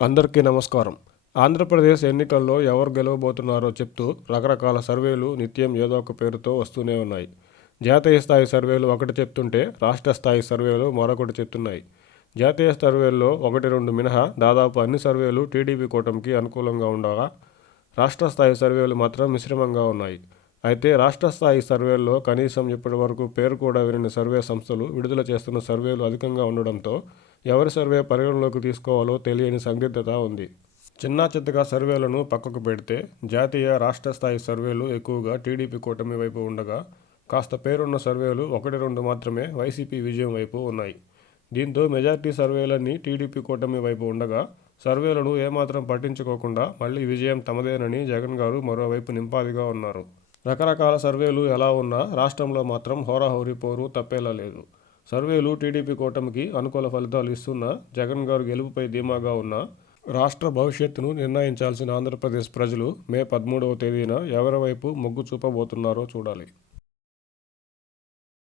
అందరికీ నమస్కారం. ఆంధ్రప్రదేశ్ ఎన్నికల్లో ఎవరు గెలవబోతున్నారో చెప్తూ రకరకాల సర్వేలు నిత్యం ఏదో ఒక పేరుతో వస్తూనే ఉన్నాయి. జాతీయ స్థాయి సర్వేలు ఒకటి చెప్తుంటే రాష్ట్ర స్థాయి సర్వేలు మరొకటి చెప్తున్నాయి. జాతీయ సర్వేల్లో ఒకటి రెండు మినహా దాదాపు అన్ని సర్వేలు టీడీపీ కూటమికి అనుకూలంగా ఉండగా, రాష్ట్ర స్థాయి సర్వేలు మాత్రం మిశ్రమంగా ఉన్నాయి. అయితే రాష్ట్ర స్థాయి సర్వేల్లో కనీసం ఇప్పటి వరకు పేరు కూడా వినని సర్వే సంస్థలు విడుదల చేస్తున్న సర్వేలు అధికంగా ఉండడంతో ఎవరి సర్వే పరిగణలోకి తీసుకోవాలో తెలియని సందిగ్ధత ఉంది. చిన్నా చిత్తగా సర్వేలను పక్కకు పెడితే జాతీయ, రాష్ట్ర స్థాయి సర్వేలు ఎక్కువగా టీడీపీ కూటమి వైపు ఉండగా, కాస్త పేరున్న సర్వేలు ఒకటి రెండు మాత్రమే వైసీపీ విజయం వైపు ఉన్నాయి. దీంతో మెజార్టీ సర్వేలన్నీ టీడీపీ కూటమి వైపు ఉండగా, సర్వేలను ఏమాత్రం పట్టించుకోకుండా మళ్లీ విజయం తమదేనని జగన్ గారు మరోవైపు నింపాదిగా ఉన్నారు. రకరకాల సర్వేలు ఎలా ఉన్నా రాష్ట్రంలో మాత్రం హోరాహోరీ పోరు తప్పేలా లేదు. సర్వేలు టీడీపీ కూటమికి అనుకూల ఫలితాలు ఇస్తున్నా, జగన్ గారు గెలుపుపై ధీమాగా ఉన్నా, రాష్ట్ర భవిష్యత్తును నిర్ణయించాల్సిన ఆంధ్రప్రదేశ్ ప్రజలు మే 13వ తేదీన ఎవరి వైపు మొగ్గు చూపబోతున్నారో చూడాలి.